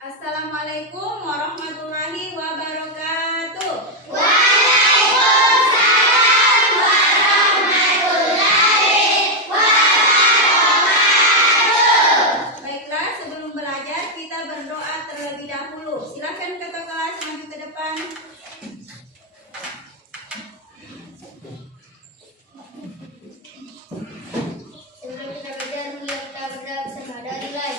Assalamualaikum warahmatullahi wabarakatuh. Waalaikumsalam warahmatullahi wabarakatuh. Baiklah, sebelum belajar kita berdoa terlebih dahulu. Silakan ketua kelas maju ke depan. Sebelum kita belajar, kita berdoa bersama dari mulai.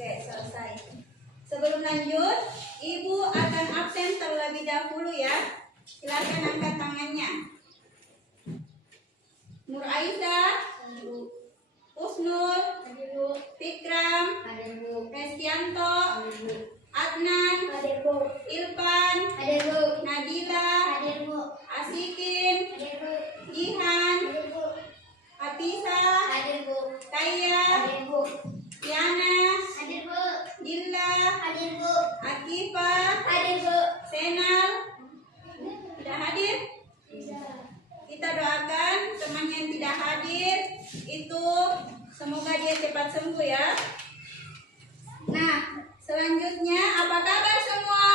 Oke, selesai. Sebelum lanjut, Ibu akan absen terlebih dahulu ya. Silakan angkat tangannya. Nur Aisyah, Usnul, Fikram, Restianto, Adnan, Irfan, Nabila, Asikin, Jihan, Hafisa, Kaya, Tiana, Dilla, Akifa, Senal. Tidak hadir? Kita doakan teman yang tidak hadir itu semoga dia cepat sembuh ya. Nah, selanjutnya apa kabar semua?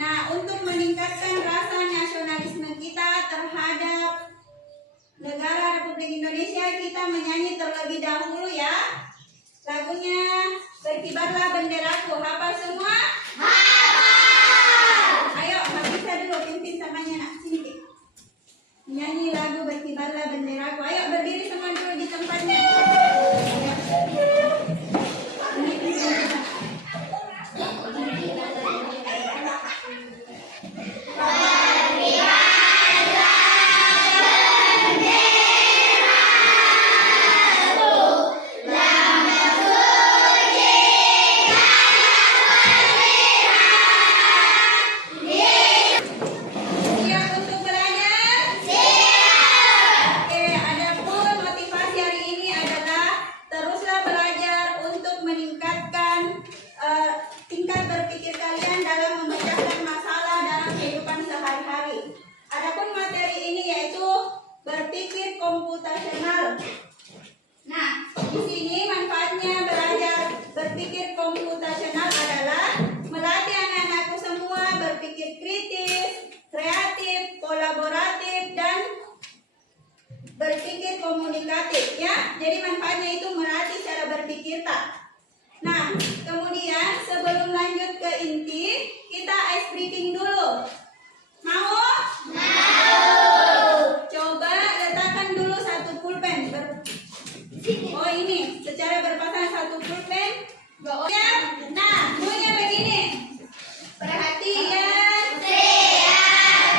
Nah, untuk meningkatkan rasa nasionalisme kita terhadap negara Republik Indonesia, kita menyanyi terlebih dahulu ya. Lagunya Berkibarlah Benderaku. Hafal semua? Ayo, Hafisa dulu pimpin tangannya nak sini. Ki. Nyanyi lagu Berkibarlah Benderaku. Ayo berdiri semua dulu di tempatnya. Siap untuk belajar? Oke, adapun motivasi hari ini adalah teruslah belajar untuk meningkatkan tingkat berpikir kalian dalam memecahkan masalah dalam kehidupan sehari-hari. Adapun materi ini yaitu berpikir komputasional. Nah, di sini manfaatnya belajar berpikir komputasional adalah melatih anak-anakku semua berpikir kritis, kreatif, kolaboratif, dan berpikir komunikatif ya. Jadi manfaatnya itu melatih cara berpikir tak. Nah, kemudian sebelum lanjut ke inti, kita ice breaking dulu. Mau? Coba letakkan dulu satu pulpen. Oh ini, secara berpasangan satu pulpen. Ya. Nah, bunyinya begini. Perhatian.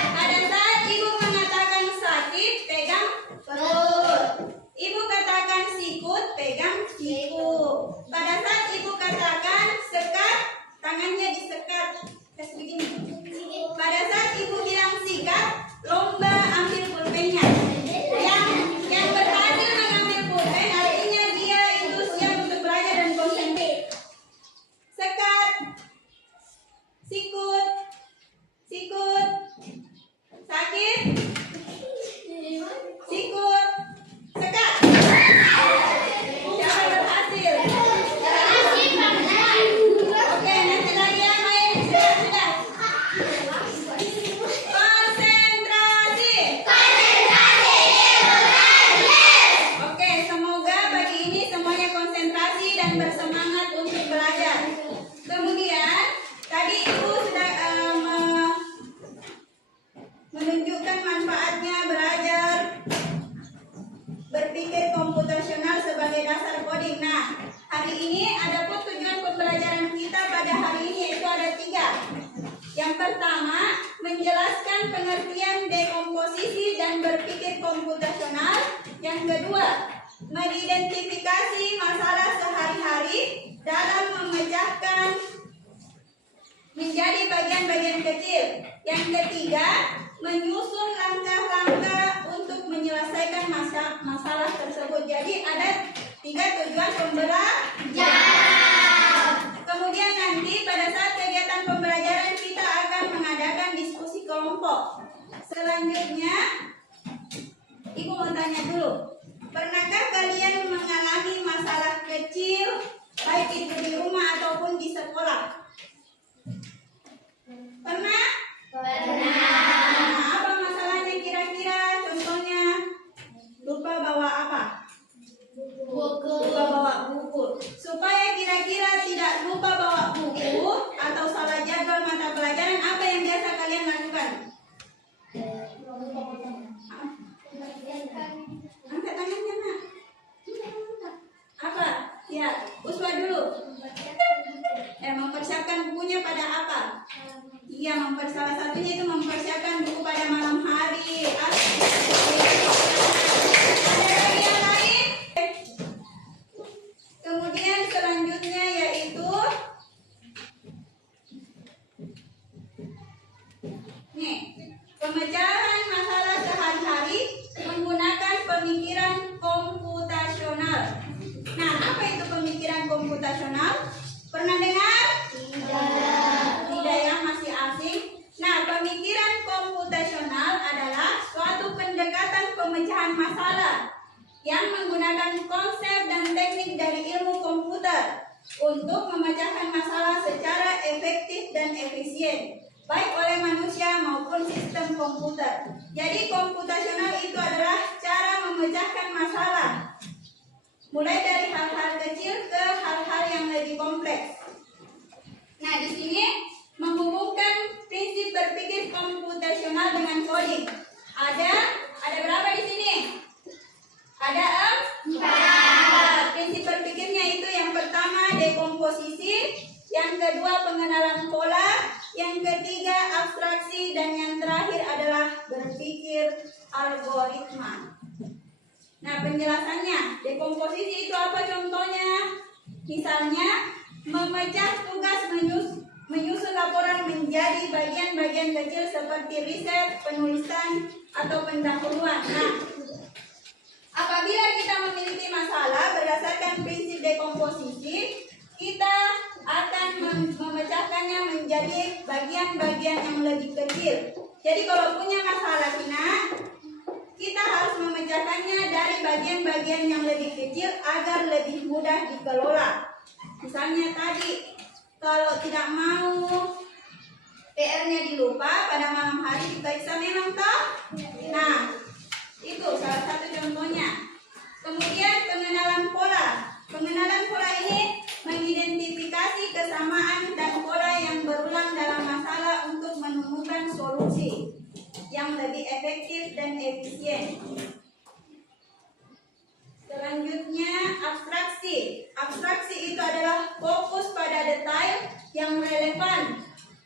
Pada saat ibu mengatakan sakit, pegang perut. Ibu katakan sikut, pegang siku. Pada saat ibu katakan sekat, tangannya disekat. Kasih begini. Pada saat ibu bilang sikat, lomba ambil pulpennya. Yang berhasil mengambil pulpen artinya dia itu siap untuk belajar dan konsentrasi. berpikir komputasional sebagai dasar coding. Nah, hari ini adapun tujuan pembelajaran kita pada hari ini yaitu ada 3. Yang pertama, menjelaskan pengertian dekomposisi dan berpikir komputasional. Yang kedua, mengidentifikasi masalah sehari-hari dalam memecahkan menjadi bagian-bagian kecil. Yang ketiga, menyusun langkah-langkah untuk menyelesaikan masalah tersebut. Jadi ada 3 tujuan pembelajaran. Kemudian nanti pada saat kegiatan pembelajaran kita akan mengadakan diskusi kelompok. Selanjutnya, Ibu mau tanya dulu, pernahkah kalian mengalami masalah kecil baik itu di rumah ataupun di sekolah? Pernah? Nah, apa masalahnya kira-kira? Contohnya, lupa bawa apa? Lupa bawa buku. Supaya kira-kira tidak lupa bawa buku atau salah jadwal mata pelajaran, apa yang biasa kalian lakukan? Angkat tangannya, Nak. Apa? Ya, Uswa dulu. Mempersiapkan bukunya pada apa? Iya, salah satunya itu mempersiapkan buku pada malam hari. Ada lagi yang lain? Kemudian selanjutnya yaitu nih, pemecahan masalah sehari-hari menggunakan pemikiran komputasional. Nah, apa itu pemikiran komputasional? Pernah dengar? Tidak ya, masih asing. Nah, pemikiran komputasional adalah suatu pendekatan pemecahan masalah yang menggunakan konsep dan teknik dari ilmu komputer untuk memecahkan masalah secara efektif dan efisien, baik oleh manusia maupun sistem komputer. Jadi komputasional itu adalah cara memecahkan masalah, mulai dari hal-hal kecil ke hal-hal yang lebih kompleks. Nah, di sini menghubungkan prinsip berpikir komputasional dengan coding. Ada berapa di sini? Ada 4. Prinsip berpikirnya itu yang pertama dekomposisi, yang kedua pengenalan pola, yang ketiga abstraksi, dan yang terakhir adalah berpikir algoritma. Nah, penjelasannya, dekomposisi itu apa contohnya? Misalnya, memecah tugas menyusun laporan menjadi bagian-bagian kecil seperti riset, penulisan, atau pendahuluan. Nah, apabila kita memiliki masalah berdasarkan prinsip dekomposisi, kita akan memecahkannya menjadi bagian-bagian yang lebih kecil. Jadi kalau punya masalah kita harus memecahkannya dari bagian-bagian yang lebih kecil agar lebih mudah dikelola. Misalnya tadi, kalau tidak mau PR-nya dilupa pada malam hari diperiksa memang toh? Nah, itu salah satu contohnya. Kemudian pengenalan pola. Pengenalan pola ini mengidentifikasi kesamaan dan pola yang berulang dalam masalah untuk menemukan solusi yang lebih efektif dan efisien. Selanjutnya abstraksi. Abstraksi itu adalah fokus pada detail yang relevan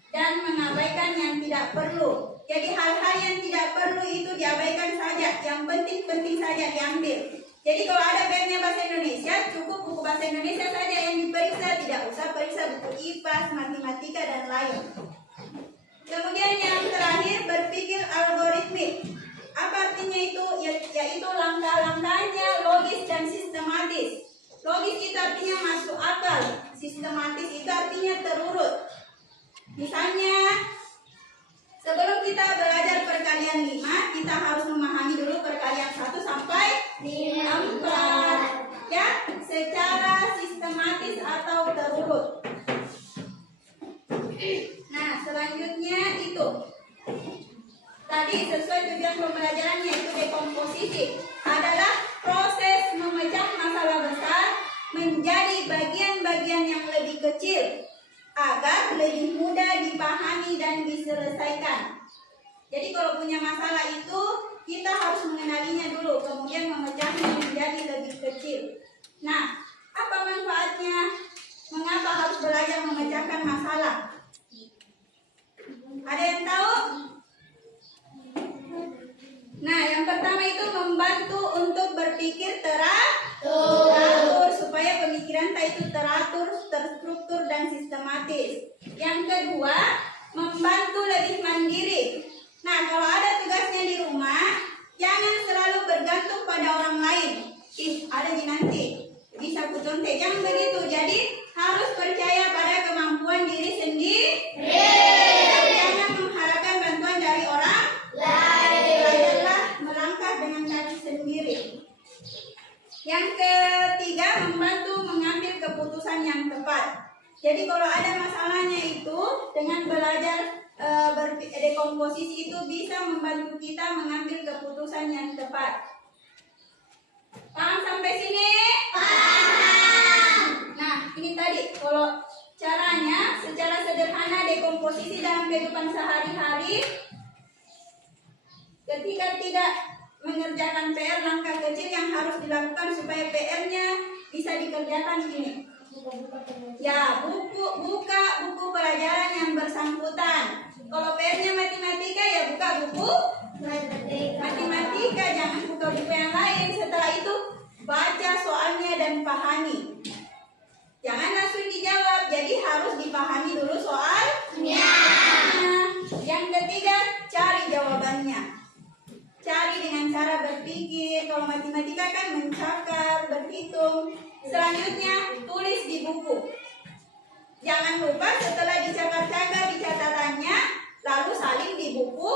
dan mengabaikan yang tidak perlu. Jadi hal-hal yang tidak perlu itu diabaikan saja, yang penting-penting saja diambil. Jadi kalau ada PR-nya bahasa Indonesia, cukup buku bahasa Indonesia saja yang diperiksa, tidak usah periksa buku IPA, matematika, dan lain. Kemudian yang terakhir berpikir algoritmik. Apa artinya itu? Yaitu langkah-langkahnya logis dan sistematis. Logis itu artinya masuk akal, sistematis itu artinya terurut. Misalnya, sebelum kita belajar perkalian 5, kita harus memahami dulu perkalian 1 sampai 4. Ya, secara sistematis atau terurut. Nah, selanjutnya itu. Tadi sesuai tujuan pembelajarannya itu dekomposisi adalah proses memecah masalah besar menjadi bagian-bagian yang lebih kecil agar lebih mudah dipahami dan diselesaikan. Jadi kalau punya masalah itu kita harus mengenalinya dulu, kemudian memecahnya menjadi Nah, apa manfaatnya? Mengapa harus belajar memecahkan masalah? Ada yang tahu? Nah, yang pertama itu membantu untuk berpikir teratur supaya pemikiran kita itu teratur, terstruktur dan sistematis. Yang kedua, membantu lebih mandiri. Nah, kalau ada tugasnya di rumah, jangan selalu bergantung pada orang lain. Ada di nanti bisa kucontek, jangan begitu. Jadi harus percaya pada kemampuan diri sendiri. Jangan mengharapkan bantuan dari orang lain. Belajarlah melangkah dengan kaki sendiri. Yang ketiga, membantu mengambil keputusan yang tepat. Jadi kalau ada masalahnya itu dengan belajar dekomposisi itu bisa membantu kita mengambil keputusan yang tepat. Paham sampai sini? Paham. Nah, ini tadi kalau caranya secara sederhana dekomposisi dalam kehidupan sehari-hari. Ketika tidak mengerjakan PR, langkah kecil yang harus dilakukan supaya PR-nya bisa dikerjakan ini. Ya, buka buku pelajaran yang bersangkutan. Kalau PR-nya matematika ya buka buku matematika, jangan buka buku yang lain. Setelah itu baca soalnya dan pahami. Jangan langsung dijawab, jadi harus dipahami dulu soalnya. Yang ketiga, cari jawabannya. Cari dengan cara berpikir. Kalau matematika kan mencakar, berhitung. Selanjutnya, tulis di buku. Jangan lupa setelah dicakar-cakar di catatannya, lalu salin di buku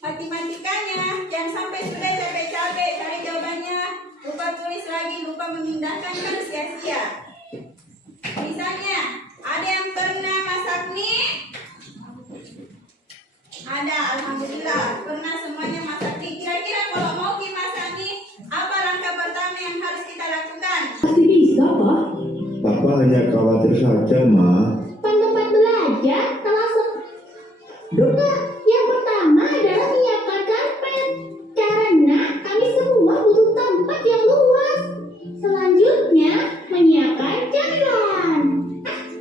matematikanya. Jangan sampai sudah capek-capek cari jawabannya, lupa tulis lagi, lupa memindahkan, kan sia-sia. Misalnya, ada yang pernah masak mie? Ada, alhamdulillah. Pernah semuanya masak mie. Kira-kira kalau mau kita masak mie, apa langkah pertama yang harus kita lakukan? Pasti bisa, Pak. Papa hanya khawatir saja, Ma. Tempat belajar termasuk. Duka, yang pertama adalah menyiapkan karpet. Karena kami semua butuh tempat yang luas. Selanjutnya, menyiapkan camilan.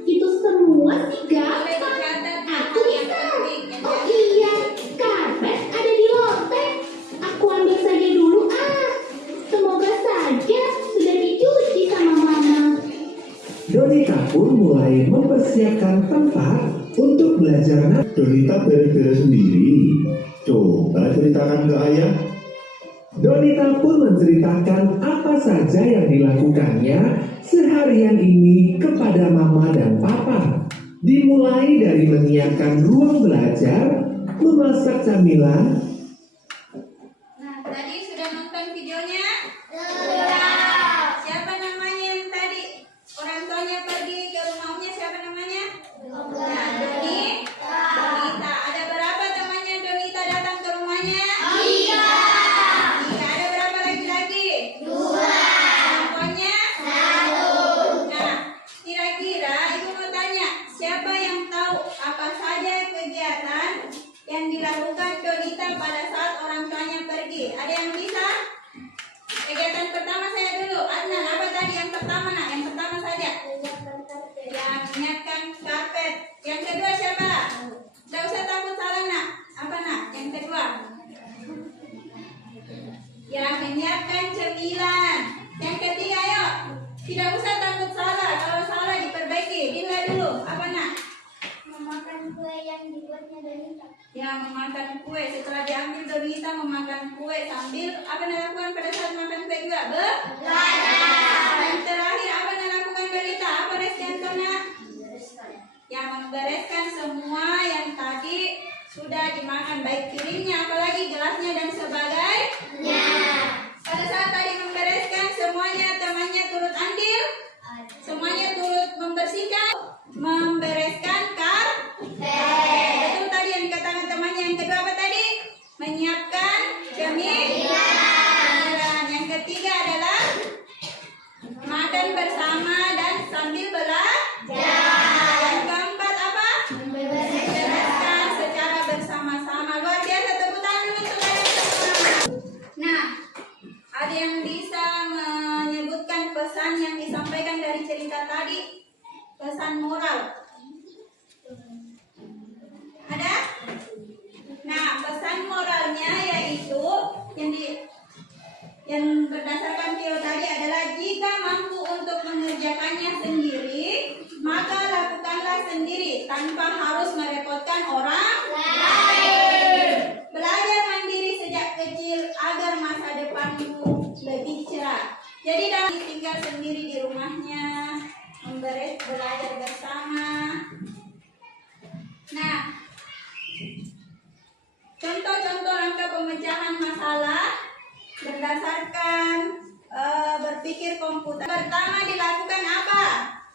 Itu semua sih gampang. Aku bisa. Oh iya, karpet ada di lotek. Aku ambil saja dulu Semoga saja sudah dicuci sama Mama. Donita pun mulai mempersiapkan tempat untuk belajar. Donita beres-beres sendiri. Coba ceritakan ke ayah. Donita pun menceritakan apa saja yang dilakukannya seharian ini kepada Mama dan Papa. Dimulai dari menyiapkan ruang belajar, memasak camilan. Nah, tadi sudah nonton videonya? Siapa namanya yang tadi? Orang tuanya pergi ke rumahnya, siapa namanya? Nah, Donita. Ada berapa temannya Donita datang ke rumahnya? 3. Ada berapa lagi? 2. Contohnya? 1. Nah, kira-kira ibu mau tanya, siapa yang tahu apa saja kegiatan yang dilakukan Donita pada saat orang tuanya pergi? Ada yang bisa? Kegiatan pertama saya dulu. Adnan, apa tadi yang pertama nak? Yang pertama saja. Ya, menyiapkan karpet. Yang kedua siapa? Tidak usah takut salah nak. Apa nak? Yang kedua. Ya, menyiapkan cemilan. Yang ketiga, ayo. Tidak usah takut salah. Kalau salah diperbaiki. Bila dulu. Apa nak? Memakan kue yang dibuatnya Donita. Ya, memakan kue. Setelah diambil Donita memakan kue sambil apa yang dilakukan pada saat makan kue juga? Yang terakhir apa yang dilakukan Donita? Apa Reskiantona? Ya, membereskan semua yang tadi sudah dimakan, baik piringnya, apalagi gelasnya dan sebagainya. Pada saat tadi membereskan semuanya, temannya turut andil, semuanya turut membersihkan, membereskan karpet. Betul tadi yang dikatakan temannya. Yang kedua apa tadi? Menyiapkan cemilan. Yang ketiga adalah makan bersama dan sambil belajar. Yang keempat apa? Membereskan secara bersama-sama. Luar biasa, tepuk tangan dulu untuk kalian semua. Nah, ada yang bisa menyebutkan pesan yang moral. Ada? Nah, pesan moralnya yaitu yang berdasarkan Theo tadi adalah jika mampu untuk mengerjakannya sendiri, maka lakukanlah sendiri tanpa harus merepotkan orang lain. Belajar mandiri sejak kecil agar masa depanmu lebih cerah. Jadi dalam tinggal sendiri di rumahnya, belajar bersama. Nah, contoh-contoh langkah pemecahan masalah berdasarkan berpikir komputer. Pertama dilakukan apa?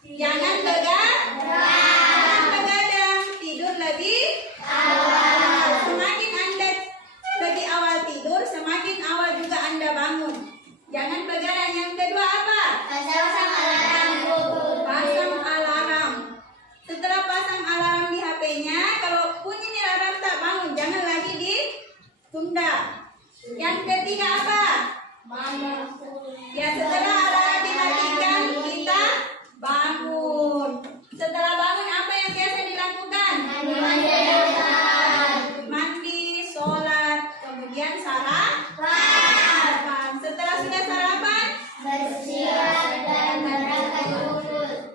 Jangan begadang, tidur lebih awal. Semakin Anda lebih awal tidur, semakin awal juga Anda bangun. Jangan begadang. Yang kedua apa? Pasang alarm. Setelah pasang alarm di HP-nya, kalau bunyi nih alarm tak bangun, jangan lagi ditunda. Yang ketiga apa? Ya, setelah alarm dimatikan, kita bangun. Setelah bangun apa yang biasa dilakukan? Mandi, sholat, kemudian sarapan. Setelah sudah sarapan,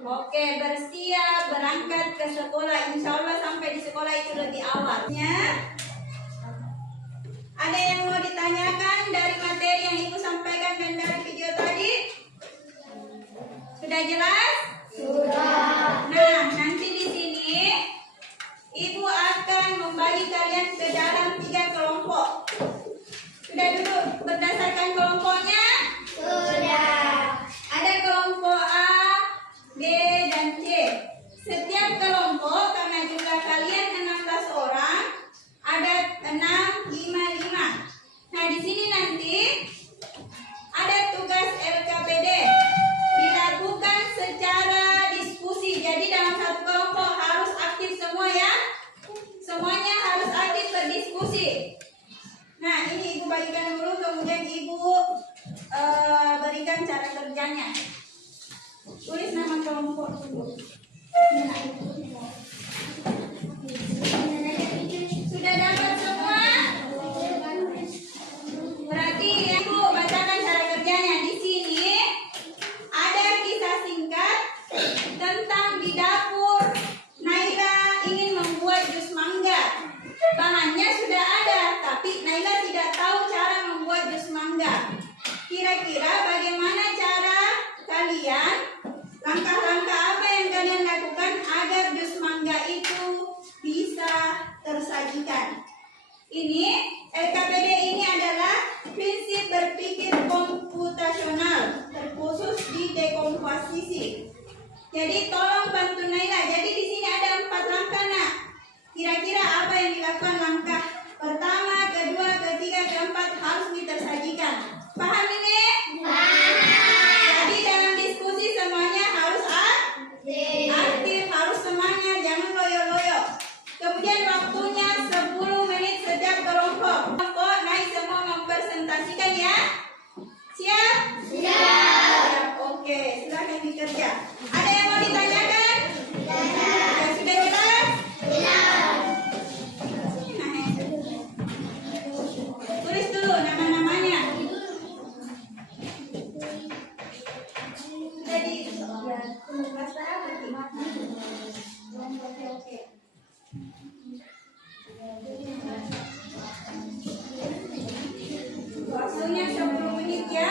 oke, bersiap berangkat ke sekolah. Insya Allah sampai di sekolah itu lebih awalnya. Ada yang mau ditanyakan dari materi yang Ibu sampaikan dan dari video tadi? Sudah jelas? Sudah. Nah, nanti di sini Ibu akan membagi kalian ke dalam 3 kelompok. Sudah dulu berdasarkan kelompoknya? Sudah. Ada kelompok A, B, dan C. Setiap kelompok karena jumlah kalian 16 orang, ada 6, 5, 5. Nah, di sini nanti ada tugas LKPD dilakukan secara diskusi. Jadi dalam satu kelompok harus aktif semua ya. Semuanya harus aktif berdiskusi. Nah, ini Ibu bagikan dulu, kemudian Ibu berikan cara kerjanya. Tulis nama kelompok dulu. Sudah dapat semua? Berarti ya, Ibu bacakan cara kerjanya. Di sini ada kisah singkat tentang di dapur Naila ingin membuat jus mangga. Bahannya sudah ada, tapi Naila tidak tahu cara membuat jus mangga. Kira-kira bagaimana cara kalian, langkah-langkah apa yang kalian lakukan agar jus mangga itu bisa tersajikan? Ini LKPD ini adalah prinsip berpikir komputasional terkhusus di dekomposisi. Jadi tolong bantu Naila. Jadi di sini ada 4 langkah, nak. Kira-kira apa yang dilakukan langkah pertama, kedua, ketiga, keempat harus ditersajikan. Paham ini? Jadi dalam diskusi semuanya harus aktif, harus semangat, jangan loyo-loyo. Kemudian waktunya 10 menit setiap kelompok. Kelompok naik semua mempresentasikan ya. Siap? Siap. Oke, silahkan dikerja. Ada yang mau ditanyakan? Sudah jelas? Tulis dulu nama-namanya. Sudah di kelas berapa? Oke. Waktunya 10 menit ya.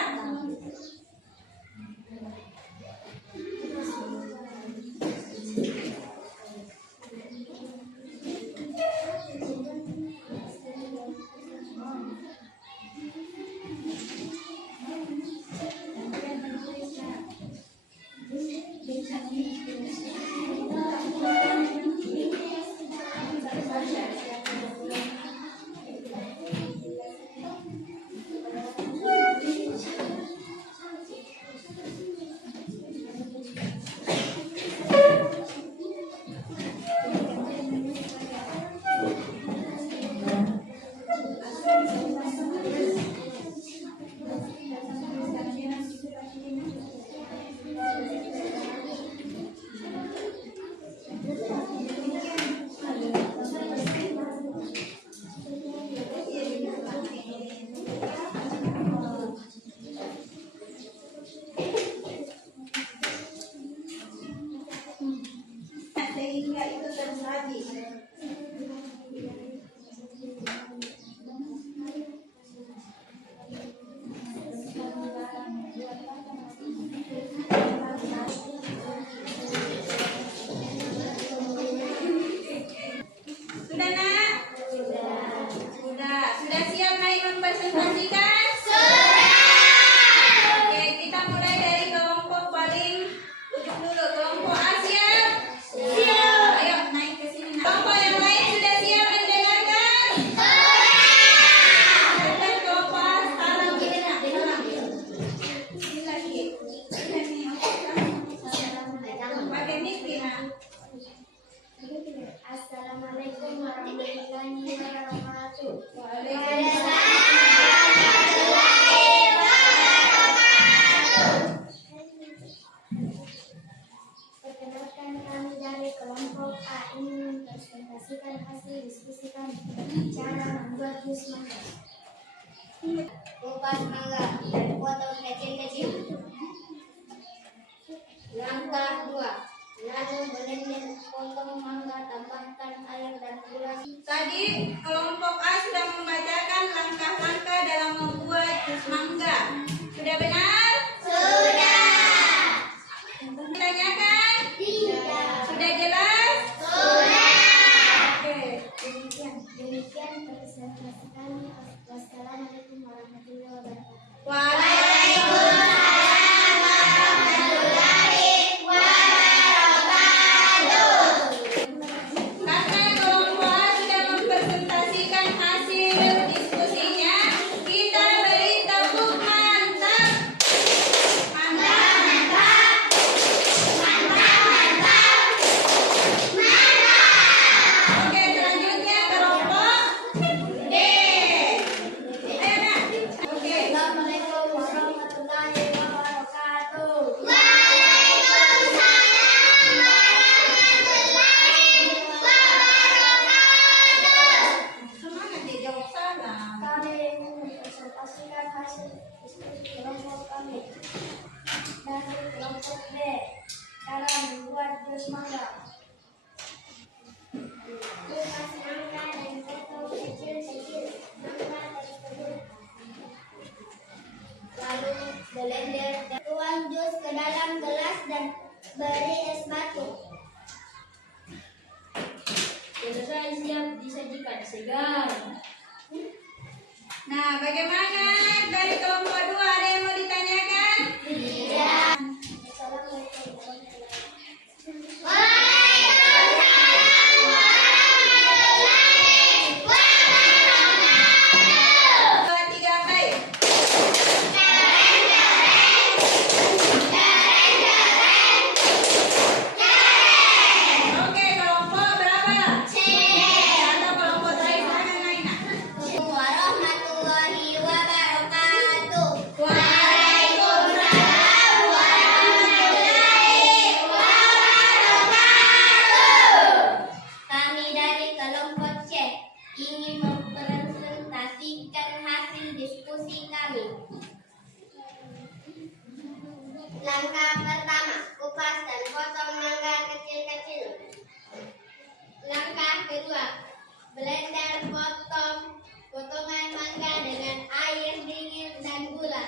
kupas mangga dan potong kecil-kecil. Langkah 2. Lalu blender potong mangga, tambahkan air dan gula. Tadi kelompok A sudah membacakan langkah-langkah dalam membuat jus mangga. Sudah benar? Sudah. Ditanyakan? Tidak. Sudah jelas? Sudah. Oke. Demikian presentasi kami. Wassalamualaikum warahmatullahi wabarakatuh. Waalaikumsalam warahmatullahi wabarakatuh. Karena kelompok A sudah mempresentasikan hasil diskusinya, kita beri tepuk mantap. Mantap, mantap. Mantap, mantap. Mantap. Oke, selanjutnya kelompok D. Ayo, Nak. Oke. Assalamualaikum warahmatullahi wabarakatuh. Semangat dia jawab salam. Kami ingin mempresentasikan hasil diskusi kelompok kami dari kelompok B cara membuat jus mangga. Kupas mangga dan potong kecil-kecil mangga tersebut. Lalu blender dan tuang jus ke dalam gelas dan beri es batu. Selesai, siap disajikan segar. Nah, bagaimana dari kelompok 2 ada yang mau ditanyakan? Tidak. Assalamualaikum warahmatullahi Dua, tiga, baik. Oke, kelompok berapa? Atau kelompok terakhir, silakan Naina. warahmatullahi wabarakatuh. Waalaikumsalam warahmatullahi wabarakatuh. Kami dari kelompok C ingin mempresentasikan hasil diskusi kami. Langkah pertama, kupas dan potong mangga kecil-kecil. Langkah kedua, blender potongan mangga dengan air dingin dan gula.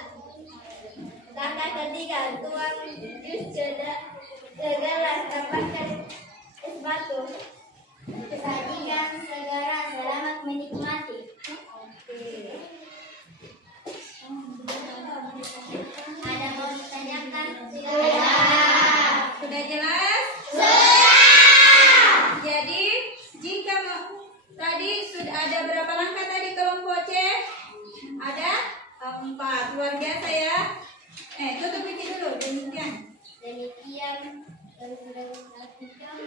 Langkah ketiga, tuang jus ke gelas, tambahkan es batu. Sajikan segera, selamat menikmati. Ada mau ditanyakan? Sudah jelas? Jadi, jika tadi sudah ada berapa langkah tadi kelompok C? Ada 4. Luar biasa ya. Tutup pintu dulu. Demikian. Demikian presentasikan.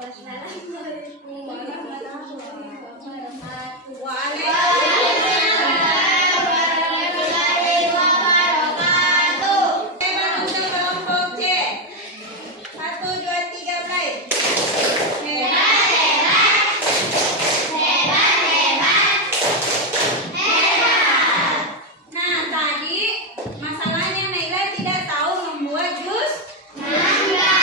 Wassalamualaikum warahmatullahi wabarakatuh. Waalaikumsalam warahmatullahi wabarakatuh. Hebat untuk kelompok C. 1, 2, 3, mulai. Hebat, hebat. Hebat, hebat. Hebat. Nah, tadi masalahnya Naila tidak tahu membuat jus mangga.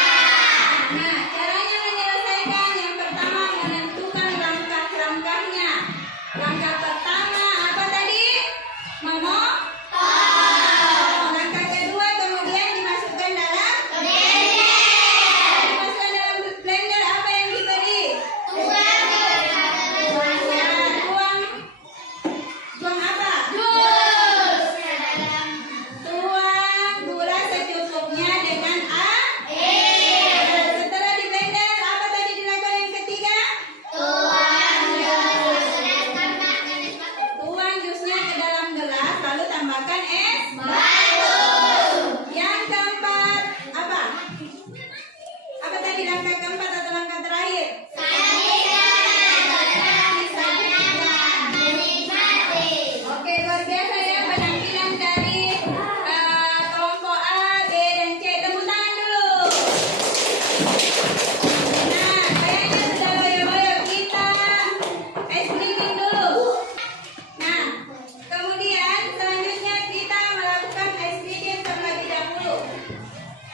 Nah, caranya menyelesaikan yang pertama menentukan langkah-langkahnya. Langkah pertama apa tadi? Memotong. Langkah kedua kemudian dimasukkan dalam blender. Dimasukkan dalam blender apa yang diberi? Tuang apa? Tuang gula secukupnya dengan air. Setelah di blender apa tadi dilakukan yang ketiga? Tuang jusnya ke dalam gelas lalu tambahkan es batu. Yang keempat apa? Apa tadi langkah keempat atau langkah terakhir? Oke, luar biasa ya penampilan dari kelompok A, B, dan C. Tepuk tangan dulu. Nah, kayaknya sudah loyo-loyo, kita ice breaking dulu. Nah, kemudian selanjutnya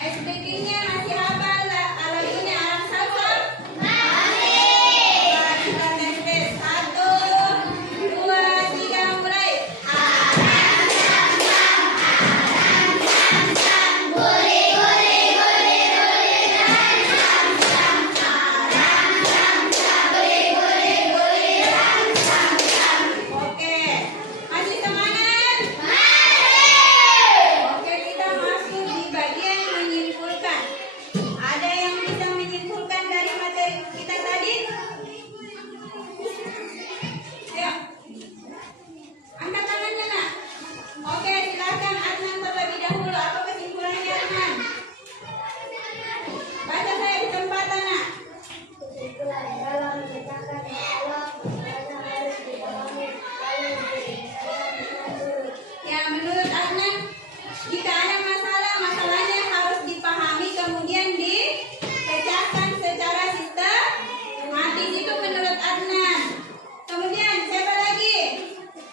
Ice breakingnya masih hafal lagunya Alam Samsam? Masih. Kita tes. 1, 2, 3, mulai. Oke, masih semangat? Oke, kita masuk di bagian menyimpulkan. Ada yang bisa menyimpulkan dari materi kita tadi? Ayo, angkat tangannya, nak. Oke, silakan Adnan terlebih dahulu. Apa kesimpulannya, Adnan? Baca saya di tempat, nak. Kesimpulan dalam memecahkan masalah, masalahnya harus dipahami lalu diselesaikan dulu. Ya, menurut Adnan, jika ada masalah, masalahnya harus dipahami kemudian dipecahkan secara sistematis. Itu menurut Adnan. Kemudian siapa lagi?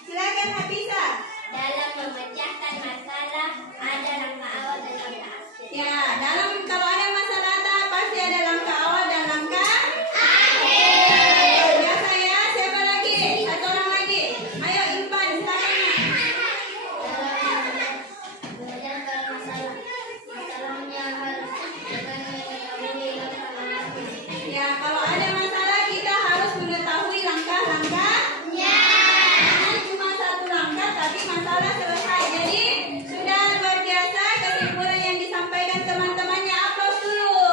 Silakan Hafisa. Dalam memecahkan masalah ada langkah awal dan langkah akhir. Ya, kalau ada masalah pasti ada langkah awal dan langkah akhir. Biasa ya, siapa lagi? Satu orang lagi. Ayo Irfan, silakan. Memecahkan masalah, masalahnya harus dengan mengetahui langkah-langkahnya. Ya, kalau ada masalah kita harus mengetahui langkah-langkah. Jangan cuma satu langkah tapi masalah selesai. Jadi sudah luar biasa kesimpulan yang disampaikan teman-temannya. Aplaus dulu.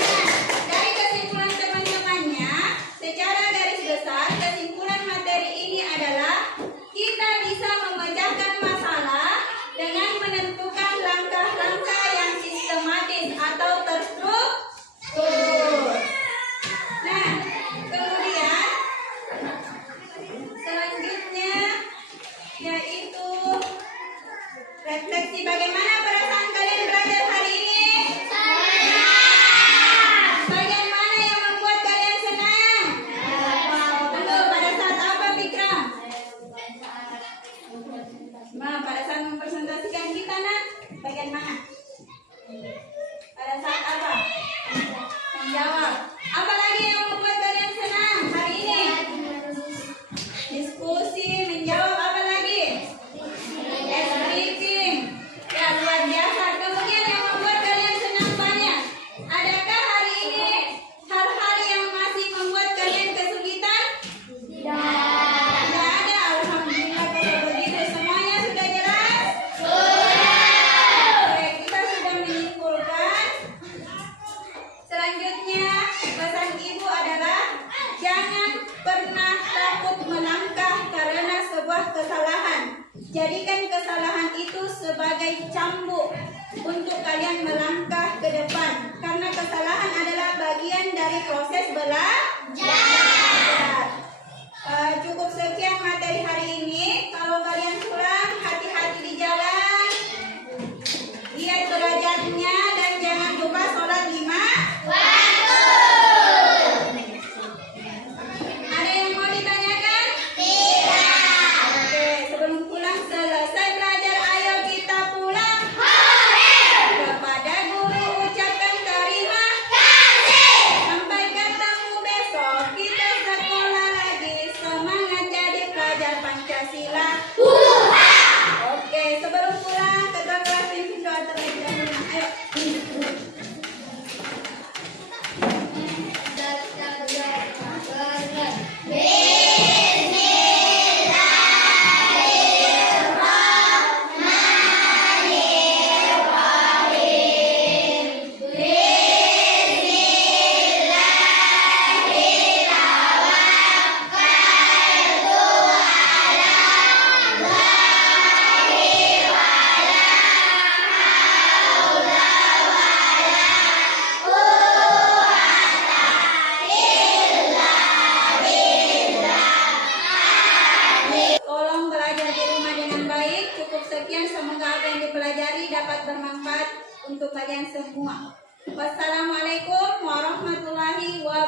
Nah, dari kesimpulan teman-temannya, secara garis besar kesimpulan materi ini adalah kita bisa memecahkan masalah dengan menentukan langkah-langkah yang sistematis atau terstruktur. Nah, kemudian selanjutnya yaitu refleksi. Bagaimana perasaan kalian belajar hari ini? Bagian mana yang membuat kalian senang? Lalu pada saat apa, Fikram? Pada saat mempresentasikan kita, nak. Bagian mana? Pada saat apa? Menjawab. Apa lagi yang membuat kalian senang hari ini? Diskusi, menjawab, apa lagi? Briefing. Ya, luar biasa. Kemudian yang membuat kalian senang banyak. Adakah hari ini hal-hal yang masih membuat kalian kesulitan? Tidak ada. Alhamdulillah kalau begitu. Semuanya sudah jelas? Oke, kita sudah menyimpulkan. Selanjutnya, pesan ibu adalah jangan pernah takut melangkah karena sebuah kesalahan. Jadikan kesalahan itu sebagai cambuk untuk kalian melangkah ke depan. Karena kesalahan adalah bagian dari proses belajar. Cukup sekian materi hari ini. Kalau kalian pulang, hati-hati di jalan. Lihat belajarnya dan jangan lupa sholat 5 waktu. Ada yang mau ditanyakan? Tidak. Oke, sebelum pulang selesai belajar, ayo kita pulang. Kepada guru ucapkan terima kasih. Sampai ketemu besok. Kita sekolah lagi. Semangat jadi pelajar Pancasila. Oke, sebelum pulang ketua kelas pimpin doa terlebih dahulu. Ayo. Tolong belajar di rumah dengan baik. Cukup sekian, semoga apa yang dipelajari dapat bermanfaat untuk kalian semua. Wassalamualaikum warahmatullahi wabarakatuh.